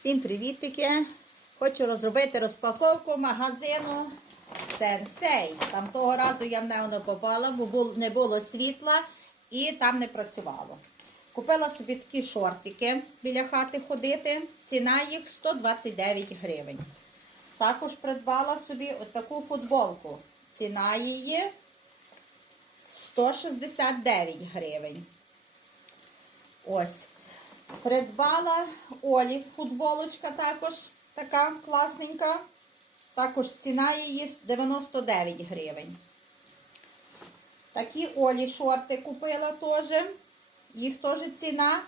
Всім привітики! Хочу розробити розпаковку магазину Сенсей. Там того разу я в нього не попала, бо не було світла і там не працювало. Купила собі такі шортики біля хати ходити. Ціна їх 129 гривень. Також придбала собі ось таку футболку. Ціна її 169 гривень. Ось. Придбала Олі футболочка також така класненька. Також ціна її 99 гривень. Такі Олі шорти купила теж. Їх теж ціна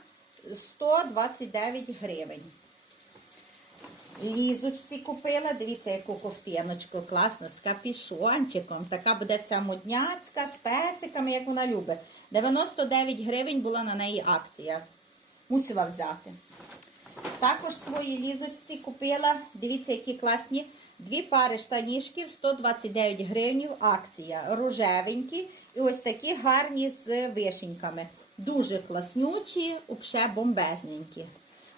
129 гривень. Лізочці купила, дивіться, яку ковтиночку класно, з капішончиком. Така буде вся модняцька, з песиками, як вона любить. 99 гривень була на неї акція. Мусила взяти. Також свої лізочці купила, дивіться, які класні. Дві пари штанішків, 129 гривень, акція. Рожевенькі і ось такі гарні з вишеньками. Дуже класнючі, взагалі бомбезненькі.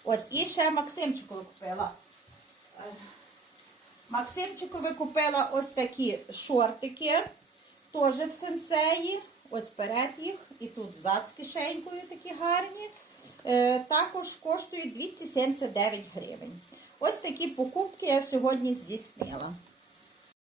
Ось, і ще Максимчикові купила. Максимчикові купила ось такі шортики, теж в сенсеї. Ось перед їх, і тут зад з кишенькою такі гарні. Е, також коштують 279 гривень. Ось такі покупки я сьогодні здійснила.